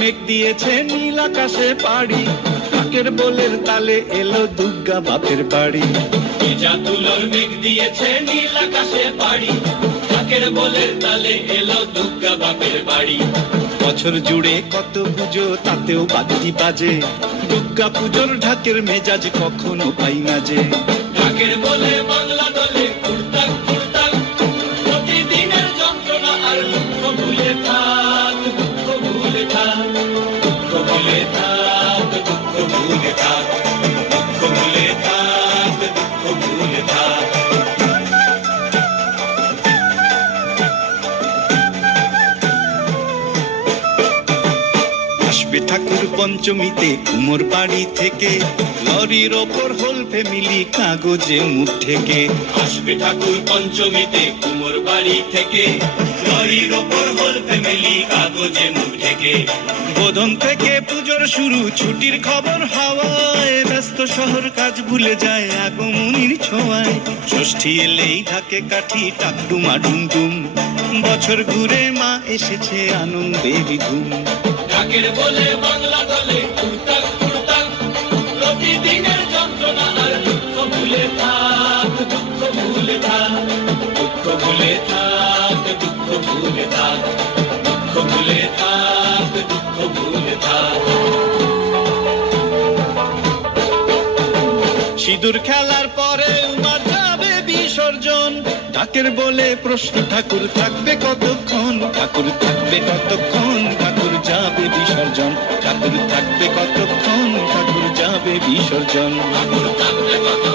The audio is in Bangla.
মেঘ দিয়েছে নীল আকাশে পাড়ি। কাকের বলের তালে এলো দুর্গা বাপের বাড়ি। ভেজা তুলোর মেঘ দিয়েছে নীল আকাশে পাড়ি। কাকের বলে তালে এলো দুর্গা বাপের বাড়ি। বছর জুড়ে কত পুজো, তাতেও বাদ্যি বাজে। দুর্গা পুজোর ঢাকের মেজাজ কখনো পাই না যে। ঢাকের বলে বাংলা দলে কুড়তাক কুড়তাক প্রতিদিনের যন্ত্রণা আর দুঃখ ভুলে থাক। ভুলে থাক ঠাকুর পঞ্চমীতে কুমোর বাড়ি থেকে। লরির ওপর হোল ফ্যামিলি কাগজে মুখ থেকে আসবে ঠাকুর পঞ্চমীতে কুমোর বাড়ি থেকে। লরির ওপর হল ফ্যামিলি কাগজে মুখ থেকে বোধন থেকে পুজোর শুরু, ছুটির খবর হাওয়ায় ব্যস্ত শহর কাজ ভুলে যায় আগমনির ছোঁয়ায়। ষষ্ঠী এলেই ঢাকে কাঠি টাকডুমা ডুমডুম। বছর ঘুরে মা এসেছে আনন্দে ধুম ঢাকের বলে বাংলা দলে কুড়তাক কুড়তাক প্রতিদিনের যন্ত্রণা আর দুঃখ ভুলে থাক, দুঃখ ভুলে থাক। দুঃখ ভুলে থাক, দুঃখ ভুলে থাক। দুঃখ ভুলে থাক। দুঃখ সিঁদুর খেলার পরে উমা যাবে বিসর্জন। ঢাকের বলে প্রশ্ন, ঠাকুর থাকবে কতক্ষণ? ঠাকুর থাকবে কতক্ষণ? ঠাকুর যাবে বিসর্জন। ঠাকুর থাকবে কতক্ষণ? ঠাকুর যাবে বিসর্জন। ঠাকুর থাকবে কতক্ষণ